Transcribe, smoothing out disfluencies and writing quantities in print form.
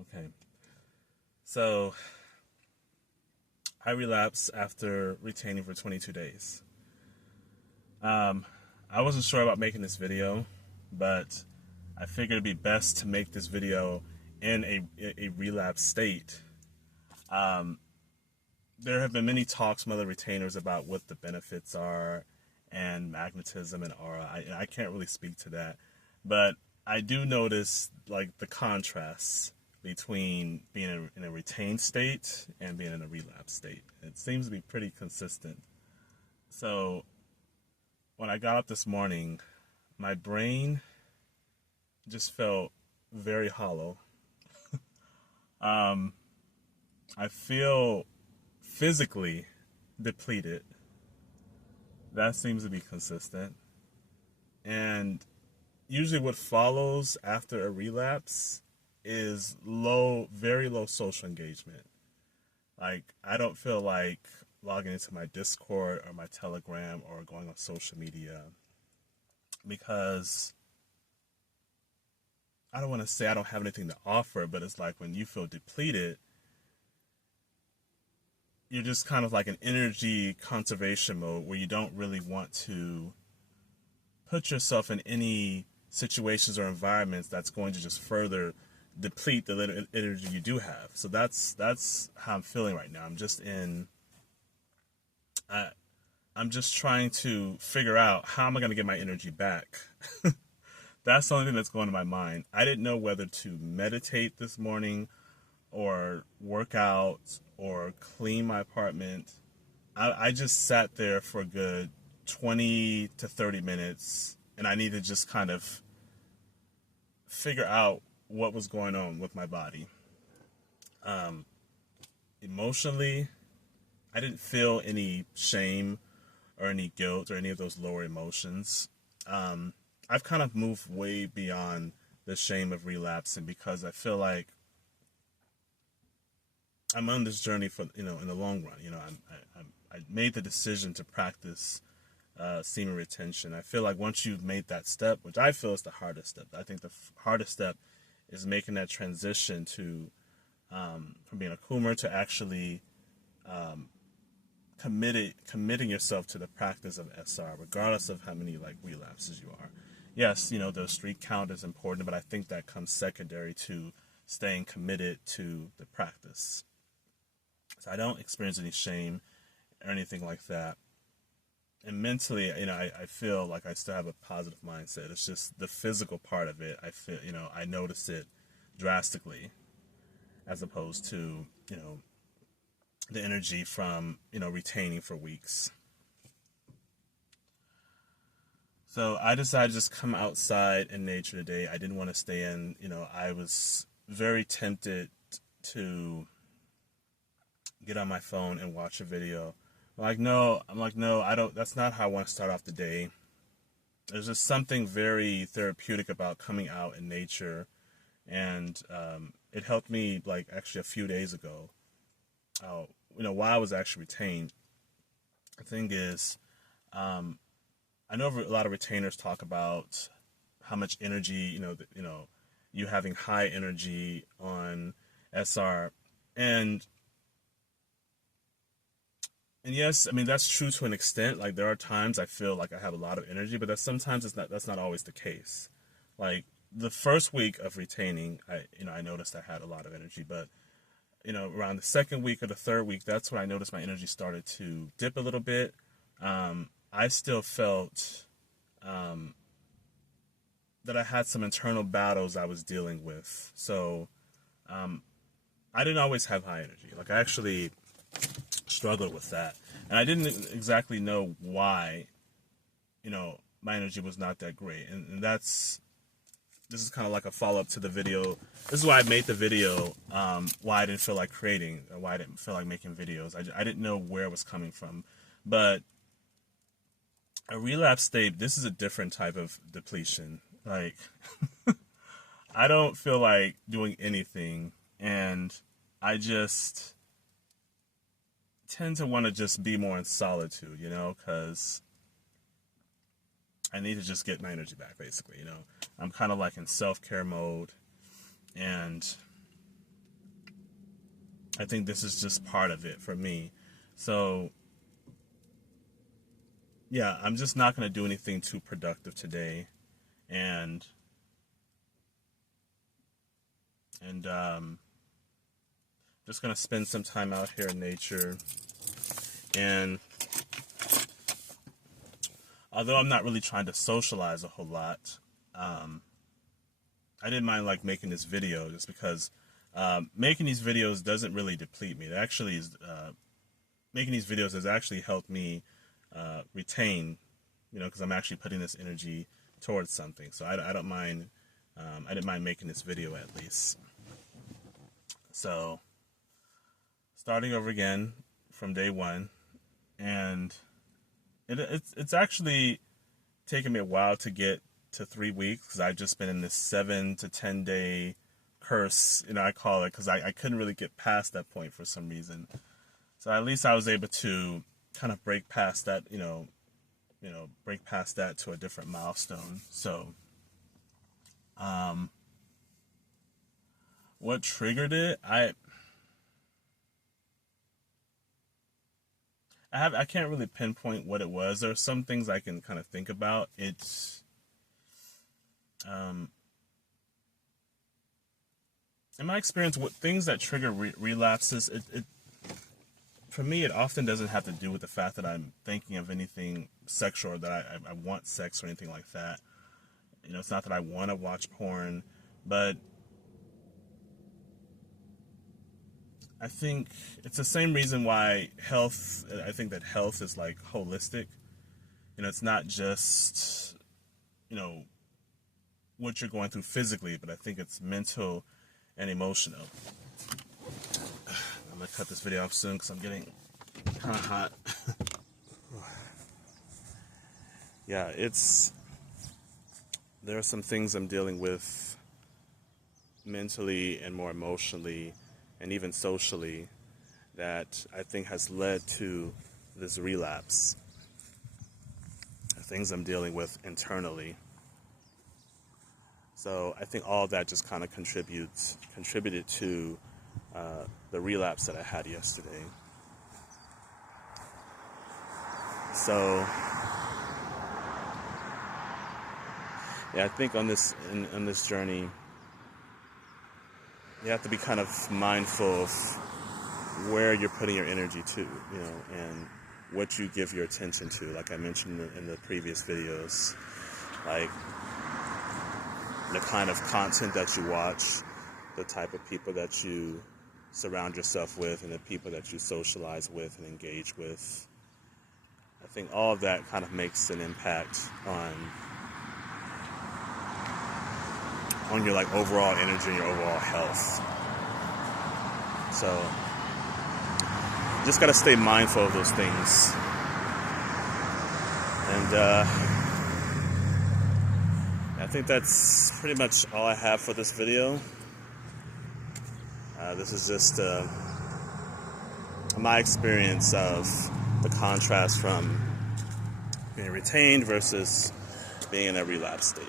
Okay. So I relapsed after retaining for 22 days. Um, I wasn't sure about making this video, but I figured it'd be best to make this video in a relapse state. Um, there have been many talks from other retainers about what the benefits are and magnetism and aura. I can't really speak to that, but I do notice like the contrasts between being in a retained state and being in a relapse state. It seems to be pretty consistent. So when I got up this morning, my brain just felt very hollow. Um, I feel physically depleted. That seems to be consistent. And usually what follows after a relapse is very low social engagement. Like, I don't feel like logging into my Discord or my Telegram or going on social media because I don't want to say I don't have anything to offer, but it's like when you feel depleted, you're just kind of like an energy conservation mode where you don't really want to put yourself in any situations or environments that's going to just further deplete the little energy you do have. So that's how I'm feeling right now. I'm just trying to figure out how am I going to get my energy back. That's the only thing that's going to my mind. I didn't know whether to meditate this morning or work out or clean my apartment. I just sat there for a good 20 to 30 minutes and I need to just kind of figure out what was going on with my body. Um, Emotionally, I didn't feel any shame or any guilt or any of those lower emotions. I've kind of moved way beyond the shame of relapsing because I feel like I'm on this journey for in the long run. I made the decision to practice semen retention. I feel like once you've made that step, which I feel is the hardest step, I think the hardest step is making that transition to from being a coomer to actually committing yourself to the practice of SR, regardless of how many like relapses you are. Yes, the streak count is important, but I think that comes secondary to staying committed to the practice. So I don't experience any shame or anything like that. And mentally, I feel like I still have a positive mindset. It's just the physical part of it. I feel, I notice it drastically as opposed to, the energy from, retaining for weeks. So I decided to just come outside in nature today. I didn't want to stay in. I was very tempted to get on my phone and watch a video. I'm like, no, I don't. That's not how I want to start off the day. There's just something very therapeutic about coming out in nature, and it helped me. Like actually, a few days ago, while I was actually retained. The thing is, I know a lot of retainers talk about how much energy, you having high energy on SR, and yes, I mean that's true to an extent. Like there are times I feel like I have a lot of energy, but that's not always the case. Like the first week of retaining, I noticed I had a lot of energy, but around the second week or the third week, that's when I noticed my energy started to dip a little bit. I still felt that I had some internal battles I was dealing with. So I didn't always have high energy. Like I actually struggled with that. And I didn't exactly know why, my energy was not that great. And this is kind of like a follow-up to the video. This is why I made the video, why I didn't feel like creating, or why I didn't feel like making videos. I didn't know where it was coming from. But a relapse state, this is a different type of depletion. Like, I don't feel like doing anything, and I just tend to want to just be more in solitude, because I need to just get my energy back, basically. I'm kind of like in self-care mode, and I think this is just part of it for me. So, yeah, I'm just not going to do anything too productive today. And just going to spend some time out here in nature. And although I'm not really trying to socialize a whole lot, I didn't mind like making this video just because making these videos doesn't really deplete me. It actually is, making these videos has actually helped me retain, because I'm actually putting this energy towards something. So I don't mind, I didn't mind making this video at least. So starting over again from day one, and it's actually taken me a while to get to 3 weeks because I've just been in this 7 to 10 day curse, I call it, because I couldn't really get past that point for some reason. So at least I was able to kind of break past that, break past that to a different milestone. So, what triggered it? I can't really pinpoint what it was. There are some things I can kind of think about. It's, in my experience, what things that trigger relapses, it for me, it often doesn't have to do with the fact that I'm thinking of anything sexual or that I want sex or anything like that. It's not that I want to watch porn, but I think it's the same reason why I think that health is like holistic. It's not just, what you're going through physically, but I think it's mental and emotional. I'm going to cut this video off soon because I'm getting kind of hot. Yeah, there are some things I'm dealing with mentally and more emotionally and even socially that I think has led to this relapse. Things I'm dealing with internally. So I think all of that just kind of contributed to the relapse that I had yesterday. So yeah, I think on this journey, you have to be kind of mindful of where you're putting your energy to, and what you give your attention to, like I mentioned in the previous videos, like the kind of content that you watch, the type of people that you surround yourself with, and the people that you socialize with and engage with. I think all of that kind of makes an impact on your like overall energy and your overall health. So just got to stay mindful of those things. And I think that's pretty much all I have for this video. This is just my experience of the contrast from being retained versus being in a relapse state.